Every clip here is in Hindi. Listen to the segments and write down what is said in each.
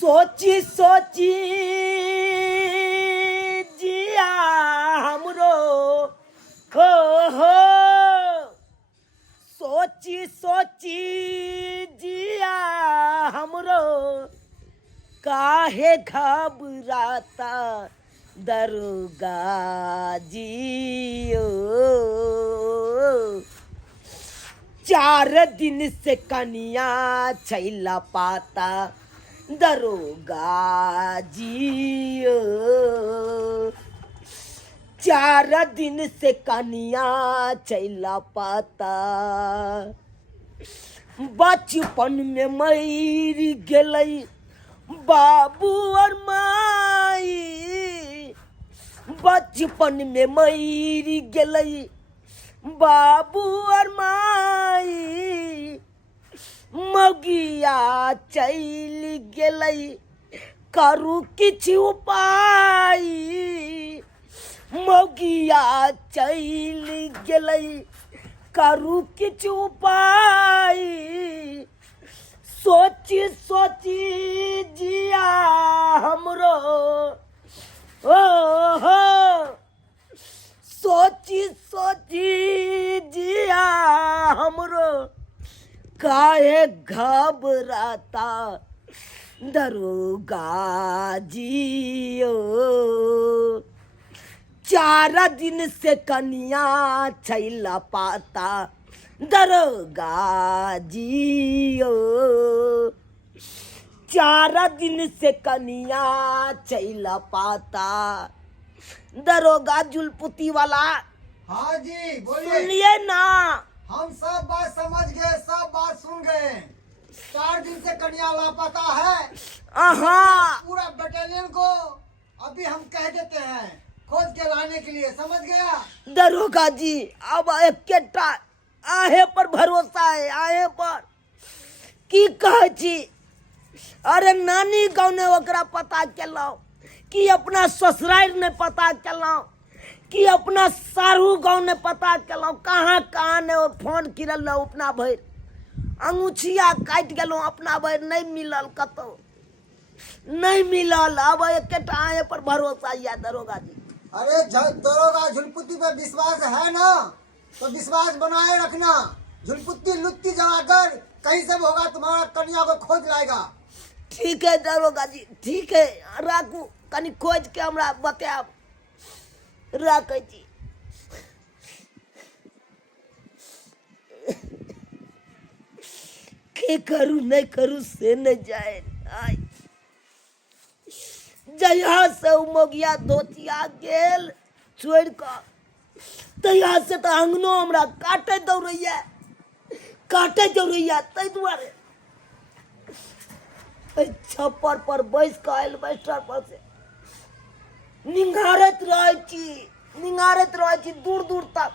सोची सोची जिया हमरो हो सोची सोची जिया हमरो काहे घबराता दरोगा जियो 4 दिन से कनिया छैला पाता दरोगा जियो 4 दिन से कनिया छैला पाता बचपन में मर गेलई बाबू और माई बचपन में मर गेलई बाबू और माई मगिया चल गेलई करू किछ उपाय मगिया चल गेलई करू किछ उपाय सोची सोची जिया हमरो हो सोची सोची जिया हमरो काहे घबराता दरोगा जियो 4 दिन से कनिया छैला पाता दरोगा जियो 4 दिन से कनिया छैला पाता दरोगा जुलपुती वाला। हाँ जी बोलिए। सुनिए ना, हम सब बात समझ गए, सब बात सुन गए। 4 दिन से कन्या लापता है। पूरा बटालियन को अभी हम कह देते हैं खोज के लाने के लिए, समझ गया दरोगा जी। अब एक आहे पर भरोसा है, आहे पर की कहे छी। अरे नानी गाँव ने ओकरा पता चलाओ कि अपना ससुराल ने पता चलाओ कि अपना सारू गाँव ने पता चलाओ कहाँ कहाँ ने फोन किरल अपना भर अंगूठिया काट गलो अपना भर नहीं मिलल कतो नहीं मिलल। अब एक आहे पर भरोसा या दरोगा जी। अरे दरोगा झुलपुत्ती पे विश्वास है ना, तो विश्वास बनाए रखना। झुलपुत्ती लुत्ती जलाकर कहीं से होगा तुम्हारा कन्या को खोज लाएगा। ठीक है दरोगा जी, ठीक है राखू कनी खोज के हमरा बताब राखे छी। के करू नहीं करू से न जाए। जया से उमगिया धोतिया गेल छोड़ कर तैया से तो अंगनो हमरा काटे दौड़ैया तै दुआरे छप्पर पर बैस के आयल बैस्टर पर से निंगारत रहे छी दूर दूर तक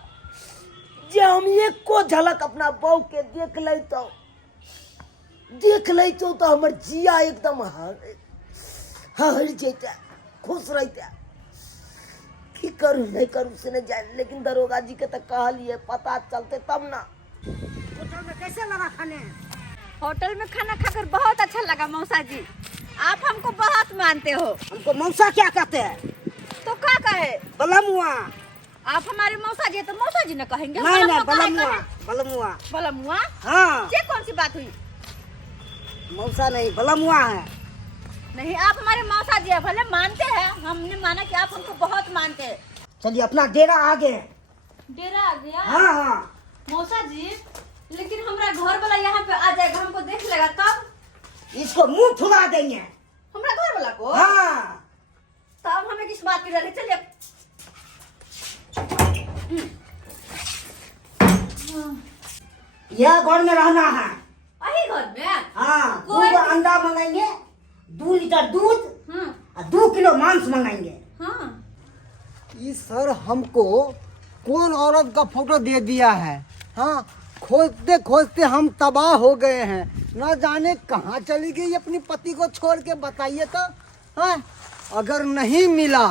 जे हम एको झलक अपना बहू के देख लेतो तो हमर जिया एकदम हर जेता खुश रहता। की करूँ नहीं करूँ से नहीं जाए, लेकिन दरोगा जी के तो कहलिए पता चलते तब ना। होटल में कैसे लगा खाने? होटल में खाना खाकर बहुत अच्छा लगा मौसा जी, आप हमको बहुत मानते हो। हमको मौसा क्या कहते हैं? तो क्या कहे? बलमुआ। आप हमारे मौसा जी है तो मौसा जी ने कहेंगे। नहीं बलमुआ। बलमुआ? हाँ। ये कौन सी बात हुई? मौसा नहीं बलमुआ है। नहीं, आप हमारे मौसा जी है, भले मानते हैं, हमने माना कि आप हमको बहुत मानते हैं। चलिए अपना डेरा आगे। डेरा आ गया? हाँ। मौसा जी लेकिन हमारा घर वाला यहाँ पे आ जाएगा, हमको देख लेगा तब? इसको मुंह फुला देंगे। हमारा घर वाला को? हाँ। तब हमें किस बात की डर है? चलिए। यह घर में रहना है। वही घर में? हाँ। 2 अंडा मंगाएंगे, 2 लीटर दूध और 2 किलो मांस मंगाएंगे। हाँ। ये सर हमको कौन औरत का फोटो दे दिया है। हाँ, खोजते खोजते हम तबाह हो गए हैं, न जाने कहाँ चली गई अपनी पति को छोड़ के, बताइए तो। हाँ, अगर नहीं मिला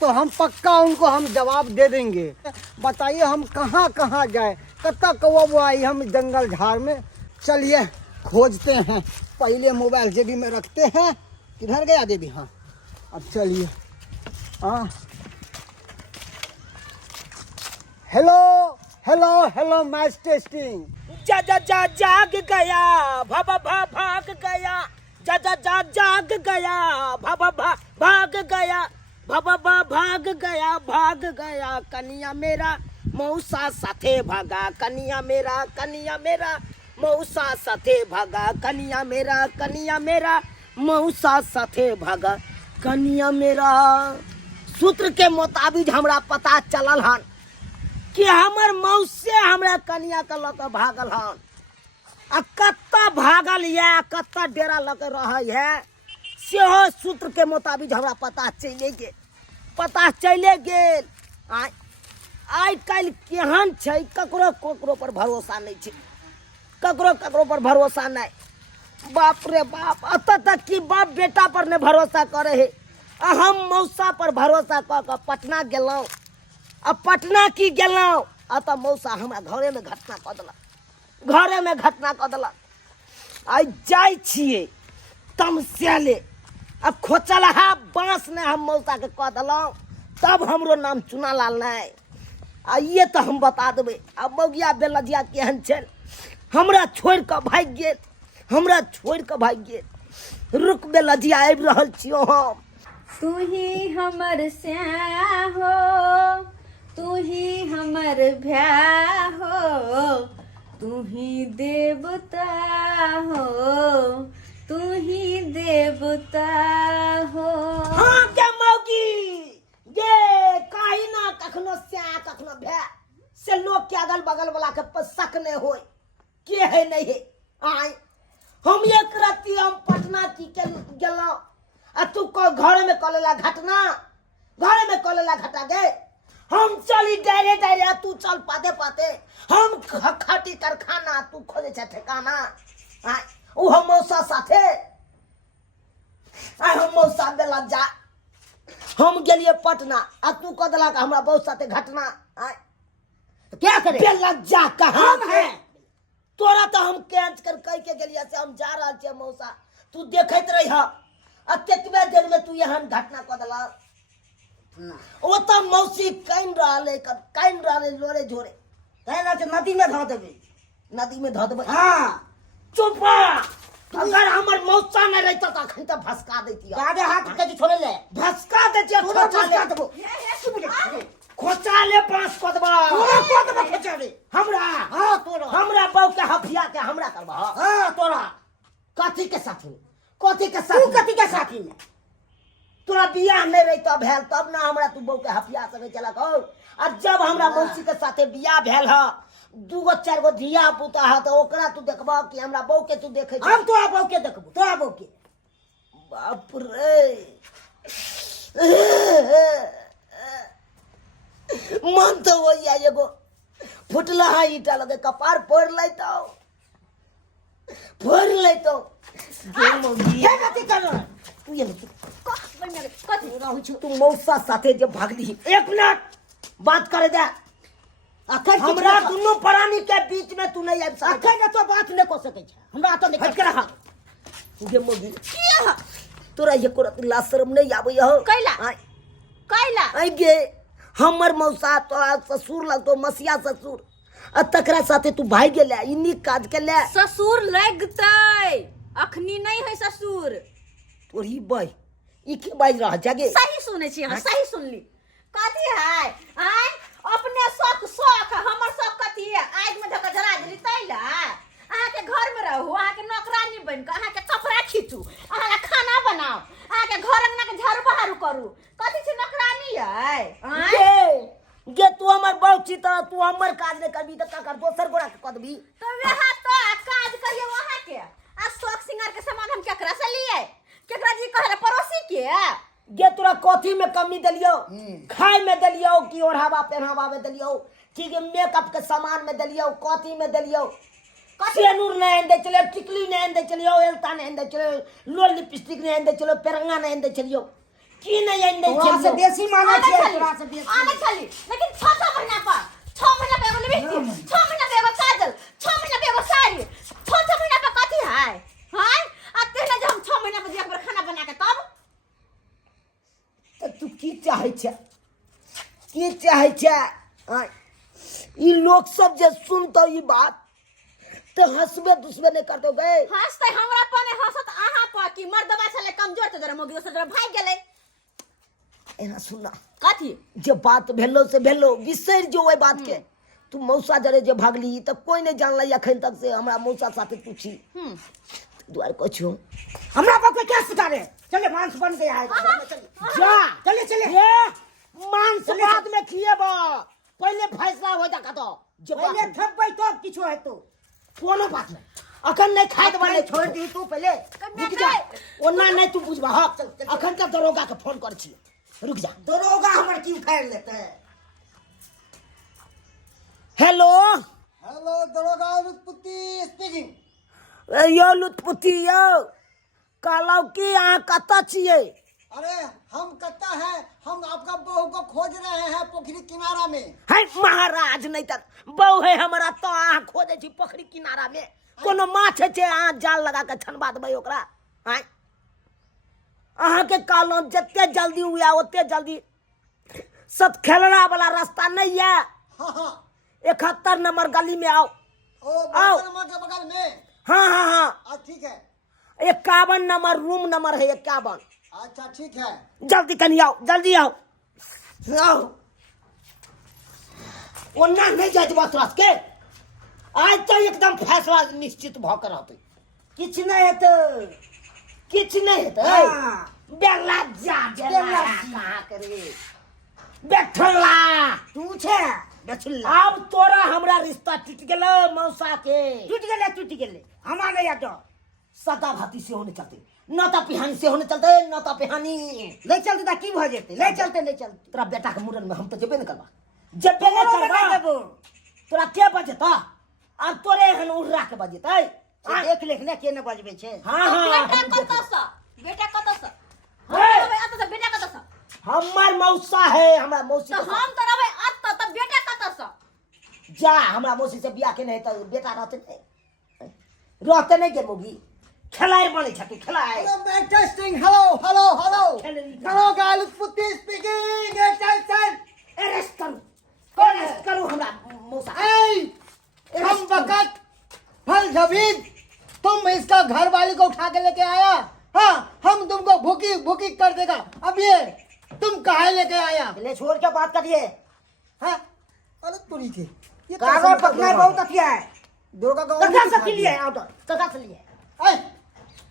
तो हम पक्का उनको हम जवाब दे देंगे। बताइए हम कहाँ कहाँ जाए, कत्ता कौवा आई हम जंगल झाड़ में। चलिए खोजते हैं, पहले मोबाइल जेबी में रखते हैं किधर गया दीदी? हाँ अब चलिए। हाँ hello hello hello match testing. जा जा जा जाग गया भा भाग गया, जा जा जा जाग गया भा भाग गया, भाग गया कनिया मेरा मौसा साथे भागा, कनिया मेरा मौसा साथे भागा, कनिया मेरा मौसा साथे भागा, कनिया मेरा। सूत्र के मुताबिक हमरा पता चलल हन कि हमर मौसे हमरा कनिया के लक भागल हन। आ कत्ता भागल या कत्ता डेरा लक रह है सेहो सूत्र के मुताबिक हमरा पता चले गेल। आइ काल्हि केहन छै, ककरो पर भरोसा नहीं छै, ककरो पर भरोसा नहीं। बाप रे बाप, अतः तक कि बाप बेटा पर नहीं भरोसा करे है। हम मौसा पर भरोसा कर पटना गेलौं। अब पटना की गेलौं अतः मौसा हमरा घरे में घटना कऽ देलक। आइ जाइ छियै तमसेले। अब खोचलहा बांस ने हम मौसा के कह देलौं, तब हमरो नाम चुनालाल नहीं। आ ये तो हम बता देबै। अब मौगिया बेलजिया केहन छल, हमरा छोड़ के भाग गेल। रुक बेलजिया आबि रहल छियो हम। तू ही हमर स्याह हो, तू ही हमर भ्या हो, तू ही देवता हो, तू ही देवता हो। हाँ क्या मौगी ये काहे ना कखनो स्याह कखनो भ्या से लोग के अगल बगल वाला के शक नहीं होय के है नहीं है। आय हम एक राती हम पटना की गेलौं आ तू को घर में कलेला घटा गए। हम चली डायरे तू चल पाते हम खाटी कारखाना तू खोजे छ ठिकाना। आय ओ हम मौसा साथे आय हम मौसा बेला जा हम गेलिए पटना आ तू कह देला कि हमरा बहुत साथे घटना। आय तो क्या करे बेला जा कहां है तोरा तो हम कैंच कर कह के गेलिए से हम जा रहल छियै मौसा, तू देखैत रही आ केतबे देर में तू एहन घटना कह देला। ओ तो मौसी काइन रहले लोरे झोरे कहना छै नदी में धो देबै। हां चुप। अगर हमर मौसा नहीं रहता तो अखन तक भसका देती। आगे हाथ के छोड़े ले भसका देती। खोचा ले पांच को देबा खोचा ले हमरा। हां तोरा हमरा बहू के हफिया के हमरा करबा। हां तोरा कथी के साथी में तोरा बियाह नहीं रही तब भेल तब ना हमरा तू बहू के हफिया सके चलक हो। और जब हमरा मौसी के साथे बियाह भेल ह 2 4 गो धिया पुता है तो ओकरा तू देखबा कि हमरा बहू के तू देखे छ। हम तोरा बहू के देखबो तोरा बहू के। बाप रे मन तो होइया एगो फुटला है ईटा लगे कपार फोड़ लेतो तू ये तू मौसा साथे जब भागली 1 मिनट बात करे दे। हमरा दोनों प्राणी के बीच में तू नहीं आबि सकै। अखन तो बात नहीं को सकै छै हमरा तो नहीं कर रहा जे मोगी किया तोरा ये कोरा ला शर्म नहीं आबै हो कैला आई गे हमर मौसा तोरा ससुर लगतो मसिया ससुर आ तकरा साथे तू भाई गेले इन्नी काज के ले। ससुर लगतै अखनी नहीं है ससुर। तोरी बई ई के बाज रह जागे सही सुने छी हां सही सुनली। कथी है आय अपने शौक हमर शौक कथी है आग में धक जरा देली तैला। अहाँ के घर में रहू, अहाँ के नौकरानी बन के अहाँ के कपड़ा खींचू, अहाँ के खाना बनाओ, अहाँ के घर अंगना के झाड़ू बहारू करू। कथी छै नौकरानी है गे तू हमर बहू छी त तू हमर काज नहीं करबी त का कर दोसर गोरा के कह देबी। तो वह तो काज करिए वहां के आ शौक सिंगार के सामान हम केकरा से लिए केकरा जी कहले पड़ोसी के। गे तोरा कथी में कमी देलियो खाए में देलियो कि ओढ़ावा पहनावा में देलियो कि मेकअप के सामान में देलियो कथी में देलियो। सेनूर नहीं दे चलियो टिकली नहीं दे चलियो एल्ता नहीं दे चलियो लोल लिपस्टिक नहीं दे चलियो पेरंगा नहीं दे चलियो की नहीं दे चलियो। से बेसी माने छै तोरा से बेसी आने चली लेकिन 6 महीना पर 6 महीना पे एगो लिपस्टिक 6 महीना पे एगो काजल 6 महीना पे एगो साड़ी 6 महीना पे कथी है हां आ तेने जब हम 6 महीना पे एक बार खाना बना के तब की चाहे छे की चाहे छे आय ई लोग सब जे सुनतो ई बात तो हंसबे दुसबे नहीं करतो गए हंसते हमरा पने हंसत आहा पर कि मर्दबा छले कमजोर त जरा मोगी से जरा भाग गेलै एना सुनना कथी जे बात भेलो से भेलो बिसर जो ओई बात के तू मौसा जरे जे भागली तब कोई नहीं जानला अखन तक से हमरा मौसा साथे तू छी द्वार को छो हमरा पर कोई क्या सितारे चले मांस बन गया है जा चले चले ये मांस बाद में खिएबो पहले फैसला हो जा तो जे पहले थप्पै तो किछो है तो कोनो बात नहीं अखन नहीं खाए वाले छोड़ दी तू पहले रुक जा ओना नहीं तू बुझबा हां अखन का दरोगा के फोन कर छी रुक जा दरोगा हमर की उखाड़ लेते है हेलो हेलो दरोगा लुत्पुती स्पीकिंग। यो लुत्पुती यो कहलौ कि अहाँ कतऽ छियै अरे हम कत्ता है, हम आपका बहू को खोज रहे हैं पोखरी किनारा में। है महाराज नहीं तक बहू है हमारा तो अहाँ खोजे छी पोखरी किनारा में कोनो माछ छै अहाँ जाल लगा के छनबा देबै ओकरा आय अहाँ के कहलौ जते जल्दी हुआ ओते जल्दी सत खेलना वाला रास्ता नहीं है। हाँ हाँ 71 नंबर गली में आओ ओ आओ नंबर के बगल में। हाँ हाँ हाँ ठीक है 51 नंबर रूम नंबर है 51। अच्छा ठीक है जल्दी कनी आओ जल्दी आओ आओ ओना नहीं जाजबा तोरा के आज तो एकदम फैसला निश्चित भ कर रहते किछ नहीं है तो किछ नहीं हेतै हाँ। बेला जा बेला कहाँ करे बैठला तू छे बचला अब तोरा हमरा रिश्ता टूट गेलो मौसा के टूट गेले हमार नहीं आटो सदा भाती से होने चलते नौता पिहानी से होने चलते नौता पिहानी ले चलते ता की भ जेते ले चलते तोरा बेटा के मुरन में हम तो जेबे न करबा जेबे न करबा तोरा के बजता अब तोरे हन उड़रा के बजतै देख लेखने के न बजबे छे हाँ हाँ बेटा कतऽ सँ हे! अतऽ सँ बेटा कतऽ सँ हमार मौसा है हमरा मौसी तो के हम तो रहबै अतऽ त बेटा कतऽ सँ जा हमरा मौसी से बियाह के नहीं तो बेटा रहते नहीं के मोगी खिलाए बने छतु खिलाए hello testing hello hello hello hello. Hello गालुत्पुती स्पीकिंग। अटेंशन अरेस्ट करो हमरा मौसा हम वक्त फल जबीद तुम इसका घर वाली को उठा के लेके आया। हाँ हम तुमको भूखी भूखी कर देगा। अब ये तुम कहाँ लेके आया? ले छोड़ के बात करिए हाँ अरे तुरी के ये कागज पकना बहुत अथिया है दुर्गा का कथा से के लिए ऑर्डर कथा से लिए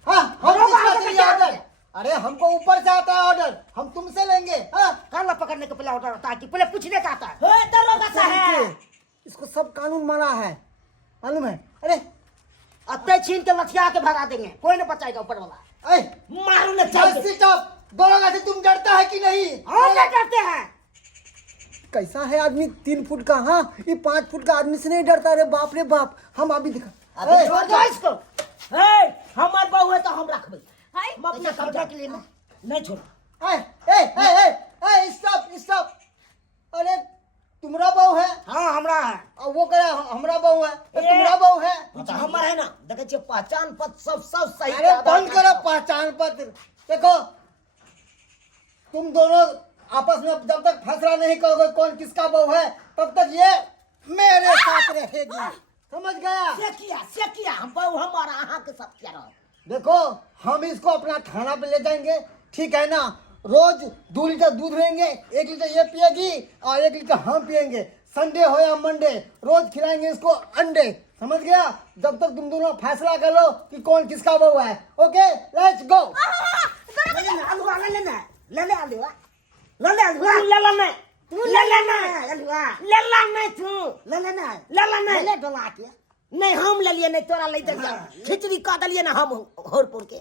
हाँ हम दरोगा किसका आके के लिए क्या ऑर्डर? किया? अरे हमको ऊपर से आता है ऑर्डर, हम तुमसे लेंगे। हाँ काला पकड़ने के पहले ऑर्डर होता है कि पहले पूछने का आता है हे दरोगा साहब इसको सब कानून माना है मालूम है। अरे अत्ते छीन के लठिया के भगा देंगे कोई नहीं बचाएगा ऊपर वाला मारू न बस स्टॉप। दरोगा से तुम डरता है कि नहीं? हम क्या करते हैं कैसा है आदमी 3 फुट का। हाँ ये 5 फुट का आदमी से नहीं डरता। रे बाप हम अभी दिखा। अभी छोड़ दो इसको हे हमार बहू है तो हम रखबै हाय हम अपने कब्जा के लिए नहीं छोड़ स्टॉप। अरे तुम्हारा बहू है हाँ हमरा है और वो कह हमरा बहू है तो तुम्हारा बहू है। तो हमार है ना देखे छियै पहचान पत्र सब सही अरे बंद करो पहचान पत्र। देखो तुम दोनों आपस में जब तक फैसला नहीं करोगे कौन किसका बहू है तब तक ये मेरे साथ रहेगी। समझ गया? से किया हम बहू हमारा अहाँ के साथ क्या रहो देखो हम इसको अपना थाना पे ले जाएंगे ठीक है ना। रोज 2 लीटर दूध लेंगे, 1 लीटर ये पिएगी और 1 लीटर हम पिएंगे। संडे हो या मंडे रोज खिलाएंगे इसको अंडे। समझ गया? जब तक तुम दोनों फैसला कर लो कि कौन किसका बहू है। Okay let's go. ले लेना अलुआ ले लेना ले ले अलुआ नहीं तू ले लेना नहीं ले डोला के नहीं हम ले लिए नहीं तोरा ले दे खिचड़ी का दलिए ना हम होरपुर के